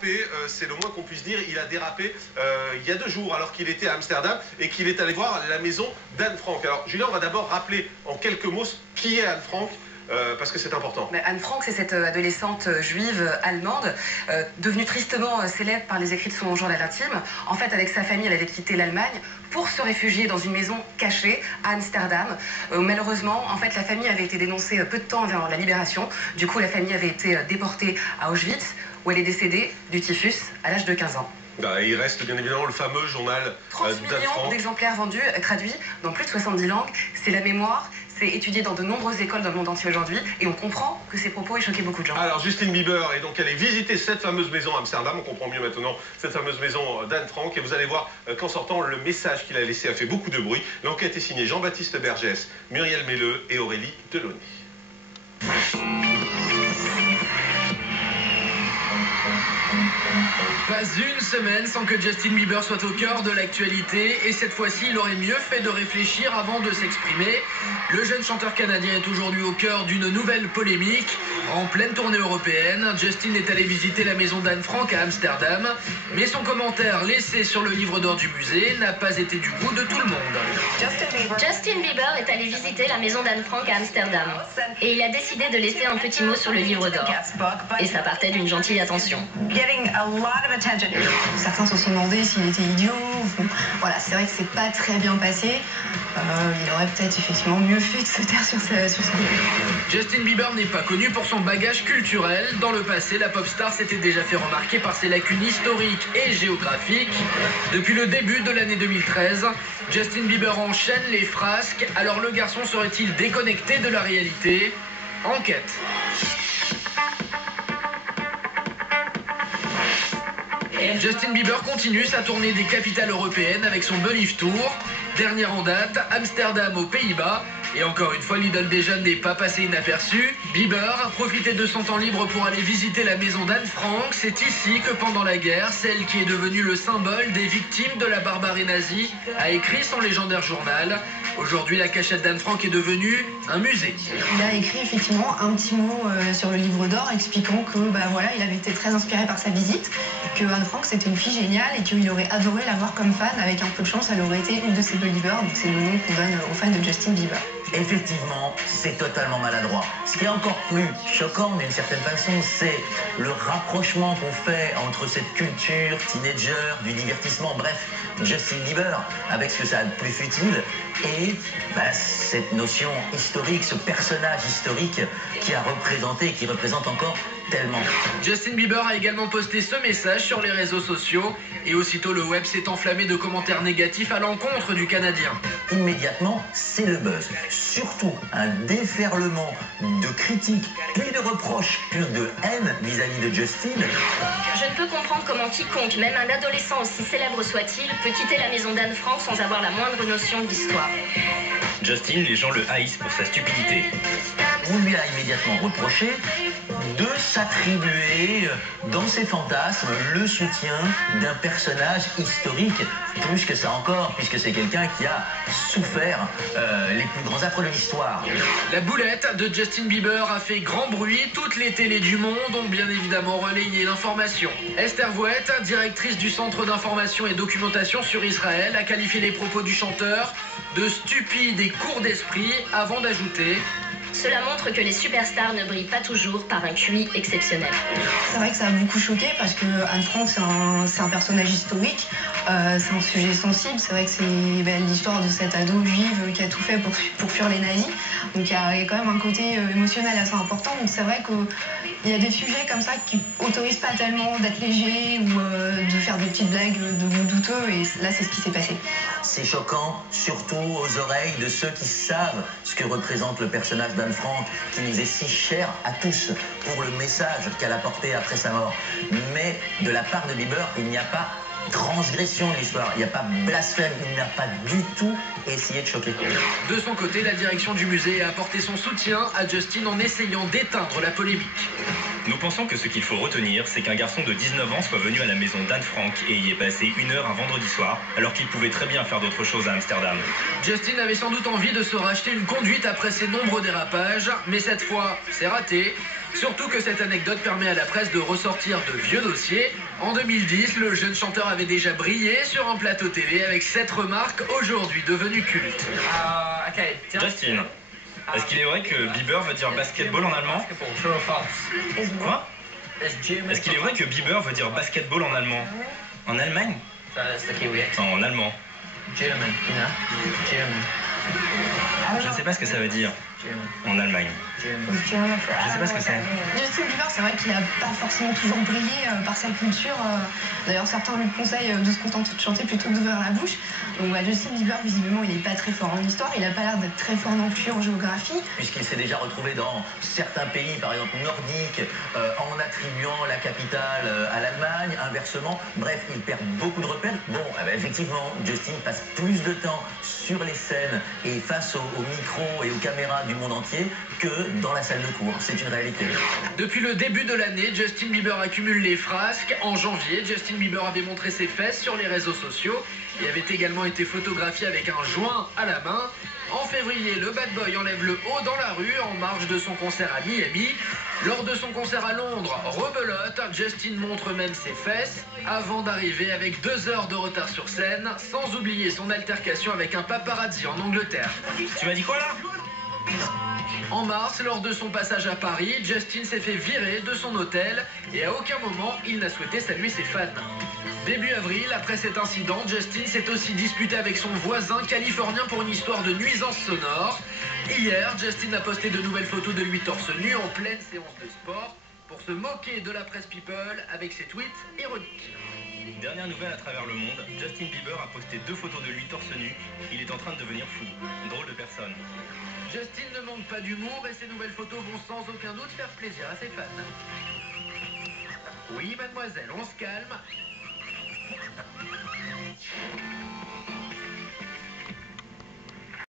dérapé, c'est le moins qu'on puisse dire. Il a dérapé il y a 2 jours alors qu'il était à Amsterdam et qu'il est allé voir la maison d'Anne Frank. Alors Julien, on va d'abord rappeler en quelques mots qui est Anne Frank. Parce que c'est important. Mais Anne Frank, c'est cette adolescente juive allemande, devenue tristement célèbre par les écrits de son journal intime. En fait, avec sa famille, elle avait quitté l'Allemagne pour se réfugier dans une maison cachée à Amsterdam. Malheureusement, en fait, la famille avait été dénoncée peu de temps avant la libération. Du coup, la famille avait été déportée à Auschwitz, où elle est décédée du typhus à l'âge de 15 ans. Il reste bien évidemment le fameux journal 30 millions d'exemplaires vendus, traduits dans plus de 70 langues. C'est la mémoire. C'est étudié dans de nombreuses écoles dans le monde entier aujourd'hui et on comprend que ces propos aient choqué beaucoup de gens. Alors Justin Bieber est donc allé visiter cette fameuse maison à Amsterdam, on comprend mieux maintenant cette fameuse maison d'Anne Frank et vous allez voir qu'en sortant le message qu'il a laissé a fait beaucoup de bruit. L'enquête est signée Jean-Baptiste Bergès, Muriel Melleux et Aurélie Delaunay. Pas une semaine sans que Justin Bieber soit au cœur de l'actualité et cette fois-ci il aurait mieux fait de réfléchir avant de s'exprimer. Le jeune chanteur canadien est aujourd'hui au cœur d'une nouvelle polémique. En pleine tournée européenne, Justin est allé visiter la maison d'Anne Frank à Amsterdam, mais son commentaire laissé sur le livre d'or du musée n'a pas été du goût de tout le monde. Justin Bieber est allé visiter la maison d'Anne Frank à Amsterdam et il a décidé de laisser un petit mot sur le livre d'or. Et ça partait d'une gentille attention. Certains se sont demandé s'il était idiot. Voilà, c'est vrai que c'est pas très bien passé. Il aurait peut-être effectivement mieux fait de se taire sur ce coup. Justin Bieber n'est pas connu pour son bagage culturel. Dans le passé, la pop star s'était déjà fait remarquer par ses lacunes historiques et géographiques. Depuis le début de l'année 2013, Justin Bieber enchaîne les frasques. Alors le garçon serait-il déconnecté de la réalité? Enquête. Justin Bieber continue sa tournée des capitales européennes avec son Believe Tour. Dernière en date, Amsterdam aux Pays-Bas. Et encore une fois, l'idole des jeunes n'est pas passé inaperçu. Bieber a profité de son temps libre pour aller visiter la maison d'Anne Frank. C'est ici que pendant la guerre, celle qui est devenue le symbole des victimes de la barbarie nazie a écrit son légendaire journal. Aujourd'hui, la cachette d'Anne Frank est devenue un musée. Il a écrit effectivement un petit mot sur le livre d'or expliquant que voilà, il avait été très inspiré par sa visite, que Anne Frank c'était une fille géniale et qu'il aurait adoré la voir comme fan. Avec un peu de chance, elle aurait été une de ses believers. Donc c'est le nom qu'on donne aux fans de Justin Bieber. Effectivement, c'est totalement maladroit. Ce qui est encore plus choquant, d'une certaine façon, c'est le rapprochement qu'on fait entre cette culture teenager, du divertissement, bref, Justin Bieber, avec ce que ça a de plus futile, et cette notion historique, ce personnage historique qui a représenté et qui représente encore tellement. Justin Bieber a également posté ce message sur les réseaux sociaux et aussitôt le web s'est enflammé de commentaires négatifs à l'encontre du Canadien. Immédiatement, c'est le buzz. Surtout un déferlement de critiques, puis de reproches, puis de haine vis-à-vis de Justin. Je ne peux comprendre comment quiconque, même un adolescent aussi célèbre soit-il, peut quitter la maison d'Anne Frank sans avoir la moindre notion d'histoire. Justin, les gens le haïssent pour sa stupidité. On lui a immédiatement reproché de s'attribuer dans ses fantasmes le soutien d'un personnage historique, plus que ça encore, puisque c'est quelqu'un qui a souffert les plus grands affres de l'histoire. La boulette de Justin Bieber a fait grand bruit. Toutes les télés du monde ont bien évidemment relayé l'information. Esther Vouette, directrice du Centre d'information et documentation sur Israël, a qualifié les propos du chanteur de stupides et courts d'esprit avant d'ajouter: cela montre que les superstars ne brillent pas toujours par un QI exceptionnel. C'est vrai que ça a beaucoup choqué parce que Anne Frank c'est un personnage historique, c'est un sujet sensible. C'est vrai que c'est l'histoire de cette ado juive qui a tout fait pour fuir les nazis. Donc il y a quand même un côté émotionnel assez important. Donc c'est vrai qu'il y a des sujets comme ça qui autorisent pas tellement d'être léger ou de faire des petites blagues de goût douteux. Et là c'est ce qui s'est passé. C'est choquant, surtout aux oreilles de ceux qui savent ce que représente le personnage d'Anne Frank, qui nous est si cher à tous pour le message qu'elle a porté après sa mort. Mais de la part de Bieber, il n'y a pas transgression de l'histoire, il n'y a pas blasphème, il n'a pas du tout essayé de choquer. De son côté, la direction du musée a apporté son soutien à Justin en essayant d'éteindre la polémique. Nous pensons que ce qu'il faut retenir, c'est qu'un garçon de 19 ans soit venu à la maison d'Anne Frank et y ait passé 1 heure un vendredi soir, alors qu'il pouvait très bien faire d'autres choses à Amsterdam. Justin avait sans doute envie de se racheter une conduite après ses nombreux dérapages, mais cette fois, c'est raté. Surtout que cette anecdote permet à la presse de ressortir de vieux dossiers. En 2010, le jeune chanteur avait déjà brillé sur un plateau télé avec cette remarque aujourd'hui devenue culte. Justin, est-ce qu'il est vrai que Bieber veut dire basketball en allemand? Quoi? Est-ce qu'il est vrai que Bieber veut dire basketball en allemand? En Allemagne? Non, en allemand. Je ne sais pas ce que ça veut dire. En Allemagne. Je sais pas ce que c'est. Justin Bieber, c'est vrai qu'il n'a pas forcément toujours brillé par sa culture. D'ailleurs, certains lui conseillent de se contenter de chanter plutôt que d'ouvrir la bouche. Donc Justin Bieber, visiblement, il n'est pas très fort en histoire. Il n'a pas l'air d'être très fort non plus en géographie. Puisqu'il s'est déjà retrouvé dans certains pays, par exemple nordiques, en attribuant la capitale à l'Allemagne, inversement. Bref, il perd beaucoup de repères. Bon, effectivement, Justin passe plus de temps sur les scènes et face aux micros et aux caméras du monde entier que dans la salle de cours. C'est une réalité. Depuis le début de l'année, Justin Bieber accumule les frasques. En janvier, Justin Bieber avait montré ses fesses sur les réseaux sociaux et avait également été photographié avec un joint à la main. En février, le bad boy enlève le haut dans la rue en marge de son concert à Miami. Lors de son concert à Londres, rebelote, Justin montre même ses fesses avant d'arriver avec 2 heures de retard sur scène, sans oublier son altercation avec un paparazzi en Angleterre. Tu m'as dit quoi là? En mars, lors de son passage à Paris, Justin s'est fait virer de son hôtel et à aucun moment il n'a souhaité saluer ses fans. Début avril, après cet incident, Justin s'est aussi disputé avec son voisin californien pour une histoire de nuisance sonore. Hier, Justin a posté de nouvelles photos de lui torse nu en pleine séance de sport pour se moquer de la presse people avec ses tweets ironiques. Dernière nouvelle à travers le monde, Justin Bieber a posté 2 photos de lui torse nu. Il est en train de devenir fou. Drôle de personne. Justin ne manque pas d'humour et ses nouvelles photos vont sans aucun doute faire plaisir à ses fans. Oui, mademoiselle, on se calme.